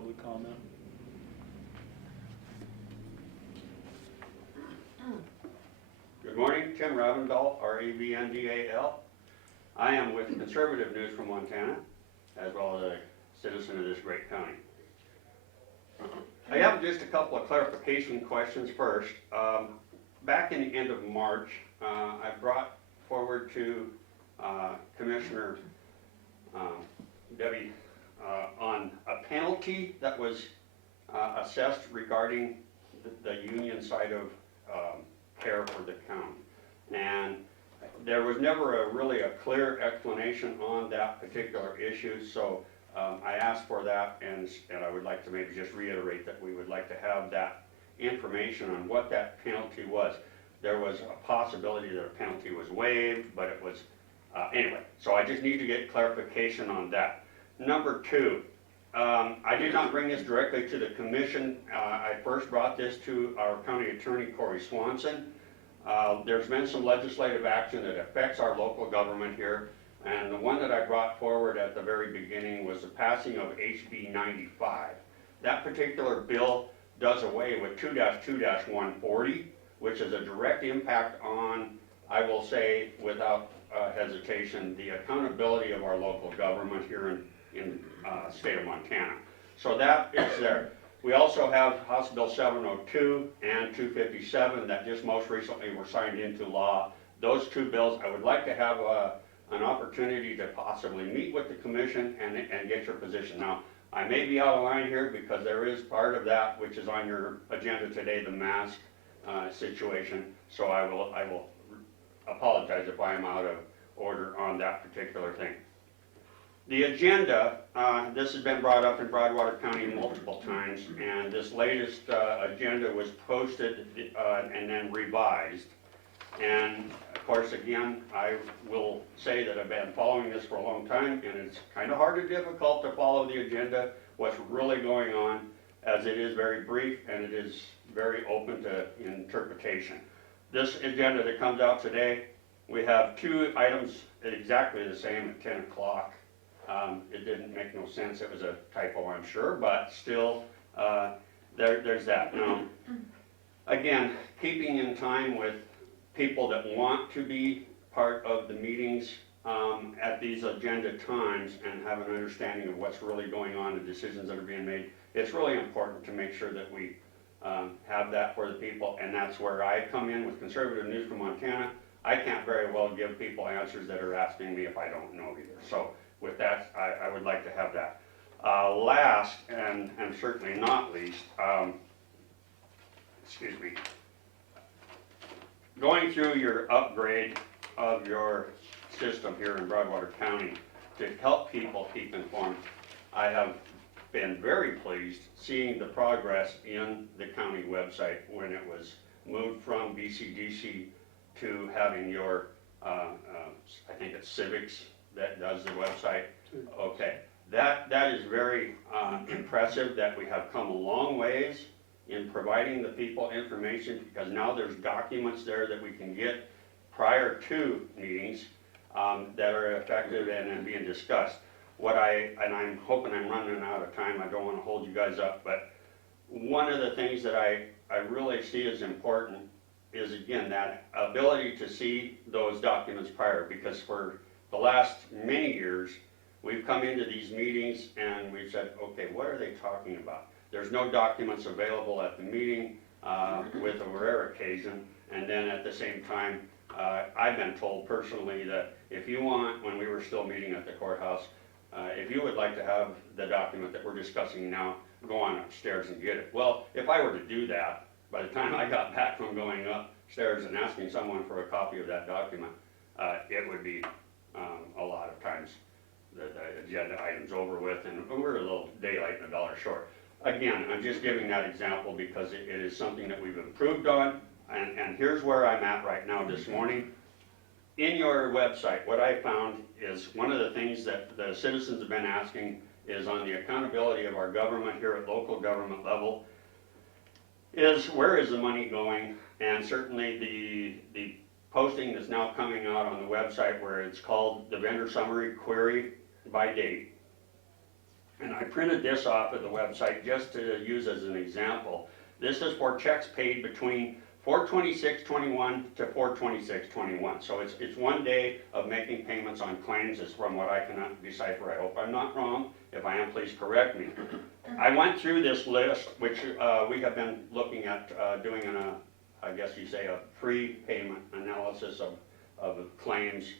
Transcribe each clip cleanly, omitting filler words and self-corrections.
public comment. Good morning, Tim Ravendal, R-A-V-N-D-A-L. I am with Conservative News from Montana, as well as a citizen of this great county. I have just a couple of clarification questions first. Back in the end of March, I brought forward to Commissioner Debbie on a penalty that was assessed regarding the union side of care for the county. And there was never really a clear explanation on that particular issue, so I asked for that, and I would like to maybe just reiterate that we would like to have that information on what that penalty was. There was a possibility that a penalty was waived, but it was, anyway, so I just need to get clarification on that. Number two, I did not bring this directly to the commission. I first brought this to our county attorney, Corey Swanson. There's been some legislative action that affects our local government here, and the one that I brought forward at the very beginning was the passing of HB 95. That particular bill does away with 2-2-140, which is a direct impact on, I will say without hesitation, the accountability of our local government here in the state of Montana. So that is there. We also have House Bill 702 and 257 that just most recently were signed into law. Those two bills, I would like to have an opportunity to possibly meet with the commission and get your position. Now, I may be out of line here because there is part of that which is on your agenda today, the mask situation. So I will apologize if I am out of order on that particular thing. The agenda, this has been brought up in Broadwater County multiple times, and this latest agenda was posted and then revised. And of course, again, I will say that I've been following this for a long time, and it's kind of hard or difficult to follow the agenda, what's really going on, as it is very brief and it is very open to interpretation. This agenda that comes out today, we have two items exactly the same at 10 o'clock. It didn't make no sense. It was a typo, I'm sure, but still, there's that. Now, again, keeping in time with people that want to be part of the meetings at these agenda times and have an understanding of what's really going on, the decisions that are being made, it's really important to make sure that we have that for the people, and that's where I come in with Conservative News from Montana. I can't very well give people answers that are asking me if I don't know either. So with that, I would like to have that. Last, and certainly not least, excuse me, going through your upgrade of your system here in Broadwater County to help people keep informed, I have been very pleased seeing the progress in the county website when it was moved from BCDC to having your, I think it's Civics that does the website. Okay, that is very impressive that we have come a long ways in providing the people information, because now there's documents there that we can get prior to meetings that are effective and being discussed. And I'm hoping I'm running out of time, I don't want to hold you guys up, but one of the things that I really see as important is, again, that ability to see those documents prior, because for the last many years, we've come into these meetings and we've said, okay, what are they talking about? There's no documents available at the meeting with a rare occasion, and then at the same time, I've been told personally that if you want, when we were still meeting at the courthouse, if you would like to have the document that we're discussing now, go on upstairs and get it. Well, if I were to do that, by the time I got back from going upstairs and asking someone for a copy of that document, it would be a lot of times the agenda items over with, and we're a little daylight and a dollar short. Again, I'm just giving that example because it is something that we've improved on, and here's where I'm at right now this morning. In your website, what I found is one of the things that the citizens have been asking is on the accountability of our government here at local government level, is where is the money going? And certainly the posting that's now coming out on the website where it's called the vendor summary query by date. And I printed this off of the website just to use as an example. This is for checks paid between 4/26/21 to 4/26/21. So it's 1 day of making payments on claims is from what I can decipher. I hope I'm not wrong. If I am, please correct me. I went through this list, which we have been looking at doing I guess you say, a pre-payment analysis of claims.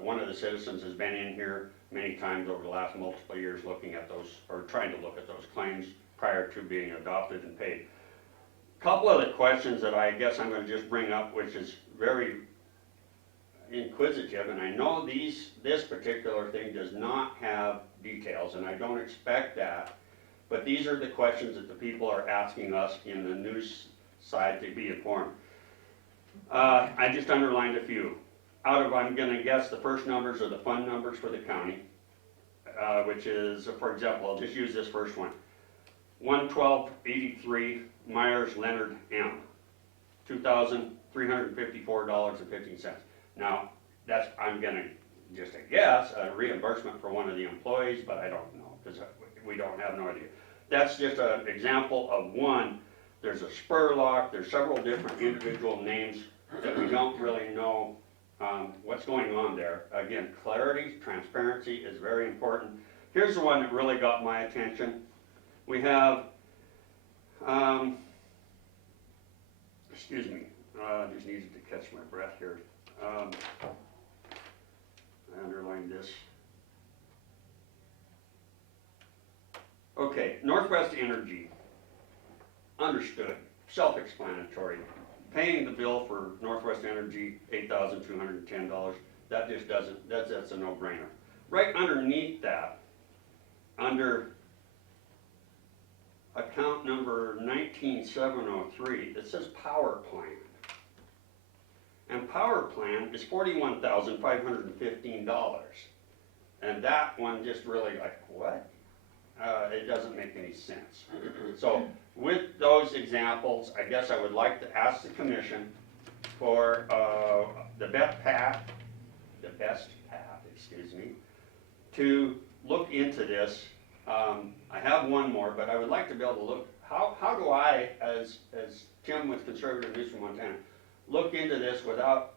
One of the citizens has been in here many times over the last multiple years looking at those, or trying to look at those claims prior to being adopted and paid. Couple of the questions that I guess I'm going to just bring up, which is very inquisitive, and I know this particular thing does not have details, and I don't expect that, but these are the questions that the people are asking us in the news side to be informed. I just underlined a few. Out of, I'm going to guess, the first numbers are the fund numbers for the county, which is, for example, I'll just use this first one. 11283 Myers Leonard M. $2,354.15. Now, that's, I'm going to just a guess, a reimbursement for one of the employees, but I don't know because we don't have no idea. That's just an example of one. There's a spur lock. There's several different individual names that we don't really know what's going on there. Again, clarity, transparency is very important. Here's the one that really got my attention. We have, excuse me, I just needed to catch my breath here. I underlined this. Okay, Northwest Energy, understood, self-explanatory. Paying the bill for Northwest Energy, $8,210, that just doesn't, that's a no-brainer. Right underneath that, under account number 19703, it says power plan. And power plan is $41,515. And that one just really like, what? It doesn't make any sense. So with those examples, I guess I would like to ask the commission for the best path, to look into this. I have one more, but I would like to be able to look, how do I, as Tim with Conservative News from Montana, look into this without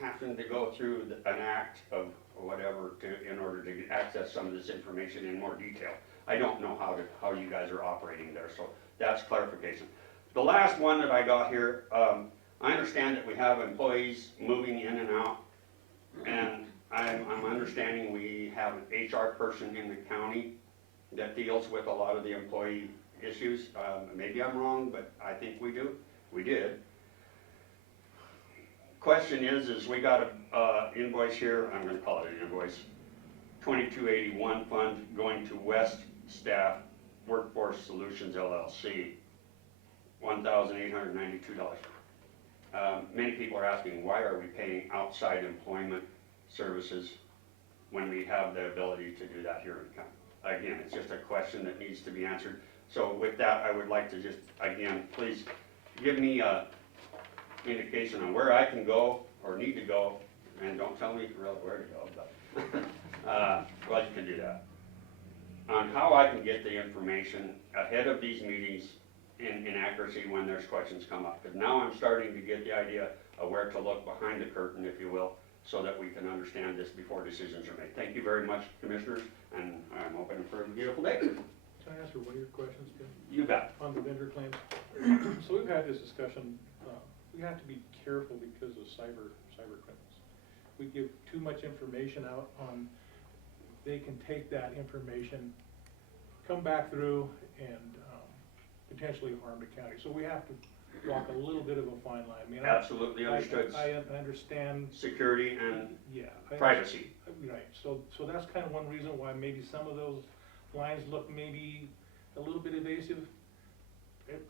having to go through an act of whatever in order to access some of this information in more detail. I don't know how you guys are operating there, so that's clarification. The last one that I got here, I understand that we have employees moving in and out, and I'm understanding we have an HR person in the county that deals with a lot of the employee issues. Maybe I'm wrong, but I think we do. We did. Question is we got a invoice here, I'm going to call it an invoice, 2281 fund going to West Staff Workforce Solutions LLC, $1,892. Many people are asking, why are we paying outside employment services when we have the ability to do that here in the county? Again, it's just a question that needs to be answered. So with that, I would like to just, again, please give me a indication on where I can go or need to go, and don't tell me really where to go, but well, you can do that. On how I can get the information ahead of these meetings in accuracy when there's questions come up. Because now I'm starting to get the idea of where to look behind the curtain, if you will, so that we can understand this before decisions are made. Thank you very much, commissioners, and I'm hoping for a beautiful day. Can I ask her one of your questions, Jim? You bet. On the vendor claims. So we've had this discussion. We have to be careful because of cyber criminals. We give too much information out on. They can take that information, come back through, and potentially harm the county. So we have to walk a little bit of a fine line. I mean, Absolutely understood. I understand Security and yeah, privacy. Right. So that's kind of one reason why maybe some of those lines look maybe a little bit evasive.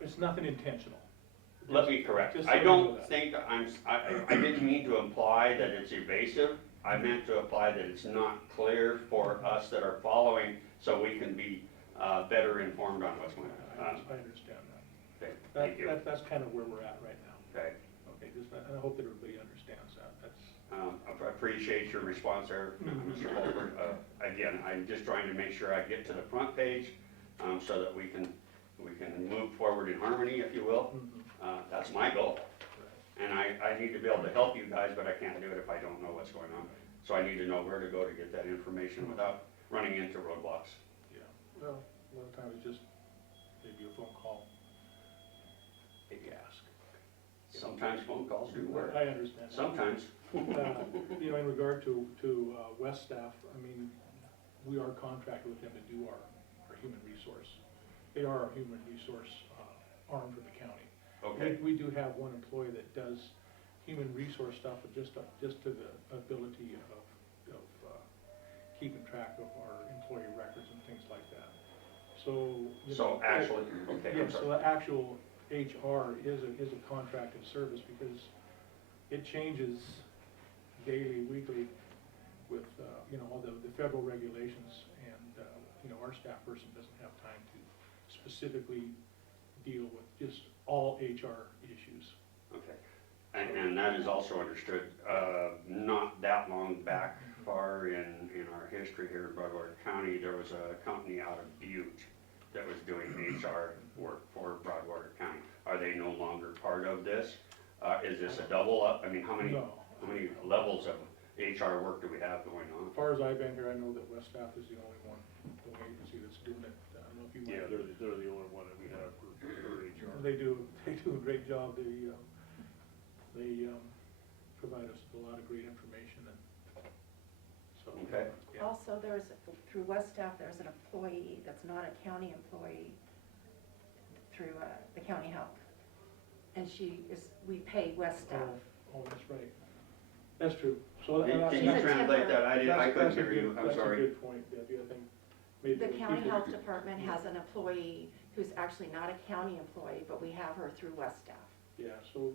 It's nothing intentional. Let me correct. Just I so don't think I didn't mean to imply that it's evasive. I meant to imply that it's not clear for us that are following, so we can be better informed on what's going on. I understand that. Okay, thank you. That's kind of where we're at right now. Okay. Okay, I hope that everybody understands that. I appreciate your response there, Mr. Holbert. Again, I'm just trying to make sure I get to the front page, so that we can move forward in harmony, if you will. That's my goal. And I need to be able to help you guys, but I can't do it if I don't know what's going on. So I need to know where to go to get that information without running into roadblocks. Yeah, well, a lot of times it's just maybe a phone call, maybe ask. Sometimes phone calls do work. I understand that. Sometimes. You know, in regard to West staff, I mean, we are contracted with them to do our human resource. They are our human resource arm for the county. Okay. We do have one employee that does human resource stuff, but just to the ability of keeping track of our employee records and things like that. So. So actually, okay, Yeah, I'm so sorry. the actual HR is a contracted service because it changes daily, weekly with, you know, all the federal regulations, and, you know, our staff person doesn't have time to specifically deal with just all HR issues. Okay. And that is also understood, not that long back, far in our history here in Broadwater County, there was a company out of Butte that was doing HR work for Broadwater County. Are they no longer part of this? Is this a double up? I mean, how many levels of HR work do we have going on? As far as I've been here, I know that West staff is the only agency that's doing it. I don't know if you. Yeah, they're the only one that we have for HR. They do a great job. They provide us with a lot of great information, and so. Okay. Yeah. Also, through West staff, there's an employee that's not a county employee through the county health. And we pay West staff. Oh, that's right. That's true. So. Can you She's a translate that? I couldn't That's a hear you, good- I'm sorry. That's a good point, Debbie, I think. Maybe The we county could- health department has an employee who's actually not a county employee, but we have her through West staff. Yeah, so,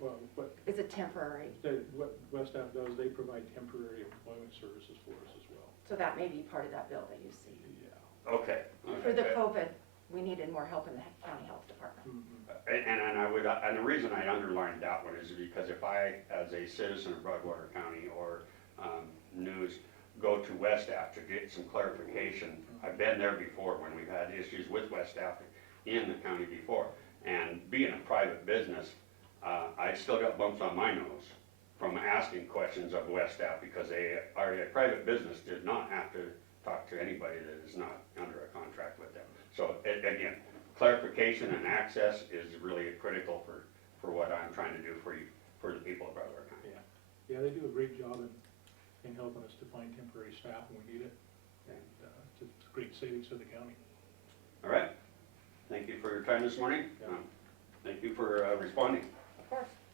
well, what It's a temporary, what West staff does, they provide temporary employment services for us as well. so that may be part of that bill that you see. Yeah. Okay. For the Okay. COVID, we needed more help in the county health department. Mhm. And the reason I underlined that one is because if I, as a citizen of Broadwater County or news, go to West Staff to get some clarification, I've been there before when we've had issues with West Staff in the county before. And being a private business, I still got bumps on my nose from asking questions of West Staff because they are a private business, did not have to talk to anybody that is not under a contract with them. So again, clarification and access is really critical for what I'm trying to do for you, for the people of Broadwater County. Yeah, they do a great job in helping us to find temporary staff when we need it, and it's a great savings to the county. All right, thank you for your time this morning. Yeah. Thank you for responding.